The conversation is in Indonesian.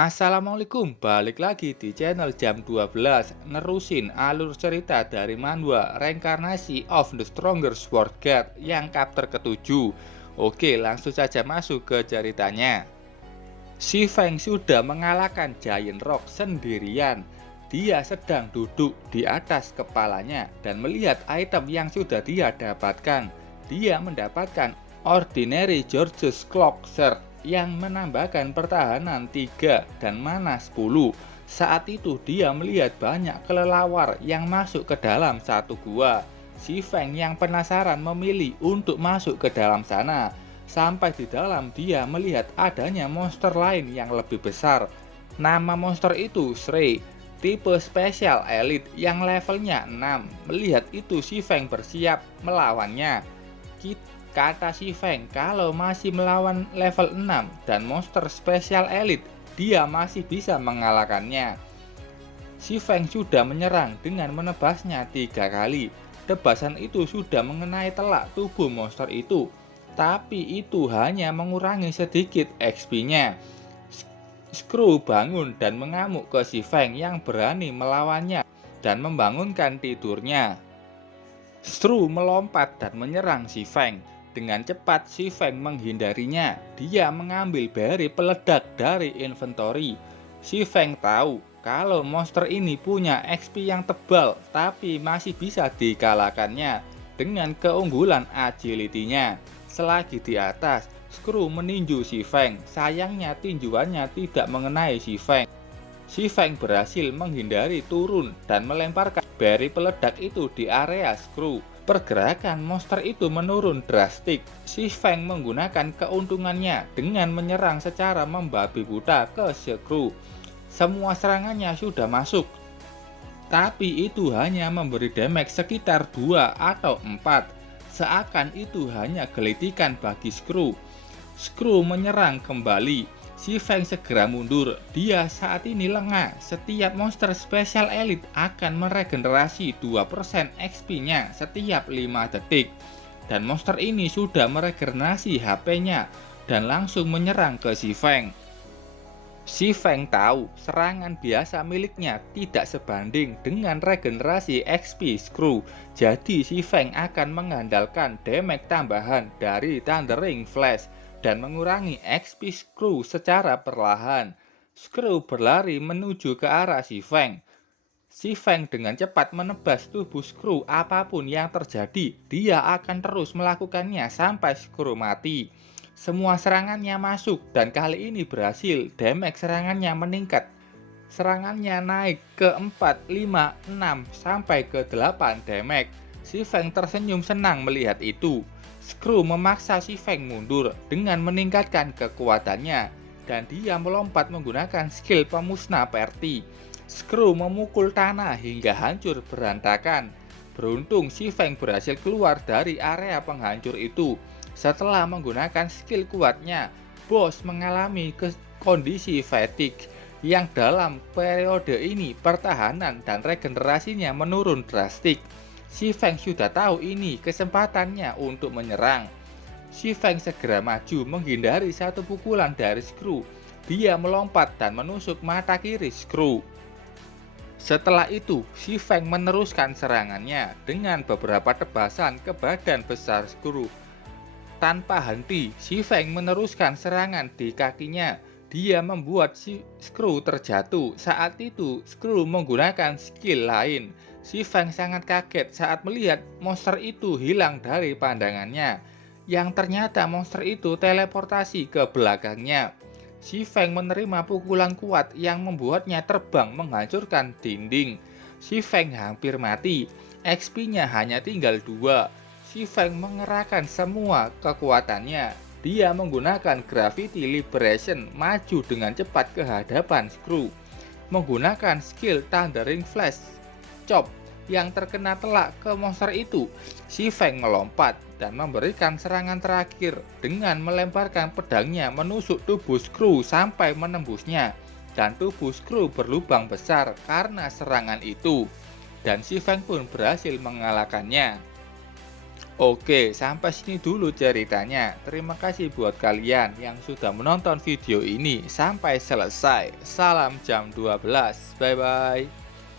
Assalamualaikum, balik lagi di channel jam 12 nerusin alur cerita dari manhwa Reincarnation of the Strongest Sword God yang chapter ketujuh. Oke, langsung saja masuk ke ceritanya. Si Feng sudah mengalahkan Giant Rock sendirian. Dia sedang duduk di atas kepalanya dan melihat item yang sudah dia dapatkan. Dia mendapatkan Ordinary George's Clock Shirt yang menambahkan pertahanan 3 dan mana 10. Saat itu dia melihat banyak kelelawar yang masuk ke dalam satu gua. Si Feng yang penasaran memilih untuk masuk ke dalam sana. Sampai di dalam dia melihat adanya monster lain yang lebih besar. Nama monster itu Shrey, tipe spesial elite yang levelnya 6. Melihat itu si Feng bersiap melawannya. Kata si Feng kalau masih melawan level 6 dan monster spesial elite, dia masih bisa mengalahkannya. Si Feng sudah menyerang dengan menebasnya 3 kali. Tebasan itu sudah mengenai telak tubuh monster itu, tapi itu hanya mengurangi sedikit XP-nya. Screw bangun dan mengamuk ke si Feng yang berani melawannya dan membangunkan tidurnya. Screw melompat dan menyerang si Feng. Dengan cepat si Feng menghindarinya. Dia mengambil berry peledak dari inventory. Si Feng tahu kalau monster ini punya XP yang tebal, tapi masih bisa dikalahkannya dengan keunggulan agility-nya. Selagi di atas, Screw meninju si Feng. Sayangnya tinjuannya tidak mengenai si Feng. Si Feng berhasil menghindari turun dan melemparkan berry peledak itu di area Screw. Pergerakan monster itu menurun drastis. Si Feng menggunakan keuntungannya dengan menyerang secara membabi buta ke Screw. Semua serangannya sudah masuk, tapi itu hanya memberi damage sekitar 2 atau 4. Seakan itu hanya gelitikan bagi Screw. Screw menyerang kembali. Si Feng segera mundur. Dia saat ini lengah. Setiap monster spesial elite akan meregenerasi 2% XP-nya setiap 5 detik. Dan monster ini sudah meregenerasi HP-nya dan langsung menyerang ke si Feng. Si Feng tahu serangan biasa miliknya tidak sebanding dengan regenerasi XP Screw. Jadi si Feng akan mengandalkan damage tambahan dari Thundering Flash dan mengurangi XP Screw secara perlahan. Screw berlari menuju ke arah si Feng. Si Feng dengan cepat menebas tubuh Screw. Apapun yang terjadi, dia akan terus melakukannya sampai Screw mati. Semua serangannya masuk dan kali ini berhasil. Damage serangannya meningkat. Serangannya naik ke 4, 5, 6 sampai ke 8 damage. Si Feng tersenyum senang melihat itu. Screw memaksa si Feng mundur dengan meningkatkan kekuatannya dan dia melompat menggunakan skill pemusnah party. Screw memukul tanah hingga hancur berantakan. Beruntung si Feng berhasil keluar dari area penghancur itu. Setelah menggunakan skill kuatnya, bos mengalami kondisi fatigue yang dalam periode ini pertahanan dan regenerasinya menurun drastis. Si Feng sudah tahu ini kesempatannya untuk menyerang. Si Feng segera maju menghindari satu pukulan dari Screw. Dia melompat dan menusuk mata kiri Screw. Setelah itu, si Feng meneruskan serangannya dengan beberapa tebasan ke badan besar Screw. Tanpa henti, si Feng meneruskan serangan di kakinya. Dia membuat si Screw terjatuh. Saat itu, Screw menggunakan skill lain. Si Feng sangat kaget saat melihat monster itu hilang dari pandangannya. Yang ternyata monster itu teleportasi ke belakangnya. Si Feng menerima pukulan kuat yang membuatnya terbang menghancurkan dinding. Si Feng hampir mati. XP-nya hanya tinggal 2. Si Feng mengerahkan semua kekuatannya. Dia menggunakan Gravity Liberation maju dengan cepat ke hadapan Screw. Menggunakan skill Thundering Flash Chop yang terkena telak ke monster itu, si Feng melompat dan memberikan serangan terakhir dengan melemparkan pedangnya menusuk tubuh Screw sampai menembusnya. Dan tubuh Screw berlubang besar karena serangan itu. Dan si Feng pun berhasil mengalahkannya. Oke, sampai sini dulu ceritanya. Terima kasih buat kalian yang sudah menonton video ini sampai selesai. Salam jam 12. Bye bye.